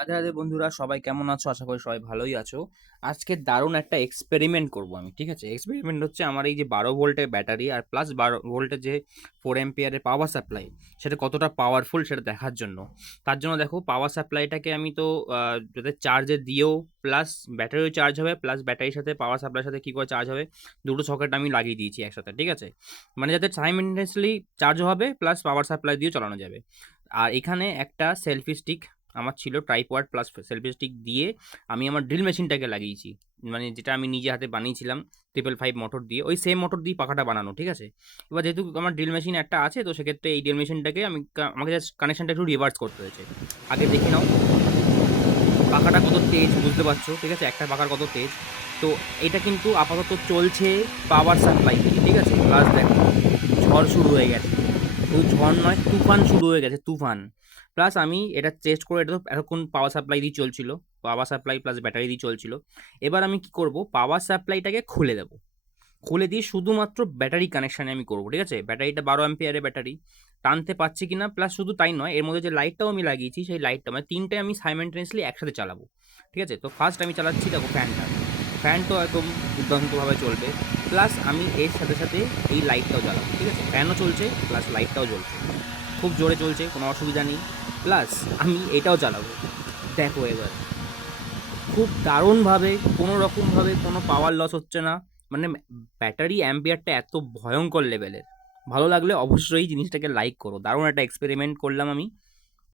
রাধে রাধে বন্ধুরা, সবাই কেমন আছো? আশা করি সবাই ভালোই আছো। আজকে দারুণ একটা এক্সপেরিমেন্ট করব আমি, ঠিক আছে? এক্সপেরিমেন্ট হচ্ছে আমার এই যে 12 ভোল্টের ব্যাটারি আর প্লাস 12 ভোল্টের যে 4 অ্যাম্পিয়ারের পাওয়ার সাপ্লাই, সেটা কতটা পাওয়ারফুল সেটা দেখার জন্য। তার জন্য দেখো, পাওয়ার সাপ্লাইটাকে আমি তো যাতে চার্জে দিয়েও প্লাস ব্যাটারিও চার্জ হবে, প্লাস ব্যাটারির সাথে পাওয়ার সাপ্লাইয়ের সাথে কী করে চার্জ হবে, দুটো সকেট আমি লাগিয়ে দিয়েছি একসাথে, ঠিক আছে? মানে যাতে সাইমেন্টানেসলি চার্জ হবে প্লাস পাওয়ার সাপ্লাই দিয়েও চালানো যাবে। আর এখানে একটা সেলফি স্টিক আমার ছিল, ট্রাইপড প্লাস সেলফি স্টিক দিয়ে আমি আমার ড্রিল মেশিনটাকে লাগিয়েছি। মানে যেটা আমি নিজে হাতে বানিয়েছিলাম 555 মোটর দিয়ে, ওই সেম মোটর দিয়ে পাখাটা বানানো, ঠিক আছে? এবার যেহেতু আমার ড্রিল মেশিন একটা আছে, তো সেক্ষেত্রে এই ড্রিল মেশিনটাকে আমাকে জাস্ট কানেকশনটা একটু রিভার্স করতে হয়েছে। আগে দেখে নাও পাখাটা কত তেজ, বুঝতে পারছো? ঠিক আছে, একটা পাখার কত তেজ। তো এটা কিন্তু আপাতত চলছে পাওয়ার সাপ্লাই থেকে, ঠিক আছে? প্লাস দেখো, ঝড় শুরু হয়ে গেছে। শুধু ঝড় নয়, তুফান শুরু হয়ে গেছে, তুফান। প্লাস আমি এটা টেস্ট করে, এটা তো এতক্ষণ পাওয়ার সাপ্লাই দিয়ে চলছিল, পাওয়ার সাপ্লাই প্লাস ব্যাটারি দিয়ে চলছিল। এবার আমি কি করব, পাওয়ার সাপ্লাইটাকে খুলে দেবো। খুলে দিয়ে শুধুমাত্র ব্যাটারি কানেকশানে আমি করবো, ঠিক আছে? ব্যাটারিটা 12 অ্যাম্পিয়ারের ব্যাটারি, টানতে পারছি কিনা, প্লাস শুধু তাই নয়, এর মধ্যে যে লাইটটাও আমি লাগিয়েছি, সেই লাইটটা মানে তিনটে আমি সাইমেন্টেনিয়াসলি একসাথে চালাবো, ঠিক আছে? তো ফার্স্ট আমি চালাচ্ছি, দেখো, ফ্যানটা। ফ্যান তো একদম দুর্দান্তভাবে চলবে, প্লাস আমি এর সাথে সাথে এই লাইটটাও জ্বালাবো, ঠিক আছে? ফ্যানও চলছে প্লাস লাইটটাও জ্বলছে, খুব জোরে চলছে, কোনো অসুবিধা নেই। প্লাস আমি এটাও চালাবো। দেখো এবার খুব দারুণভাবে, কোনো রকমভাবে কোনো পাওয়ার লস হচ্ছে না। মানে ব্যাটারি অ্যাম্পিয়ারটা এত ভয়ঙ্কর লেভেলের। ভালো লাগলে অবশ্যই জিনিসটাকে লাইক করো। দারুণ একটা এক্সপেরিমেন্ট করলাম আমি।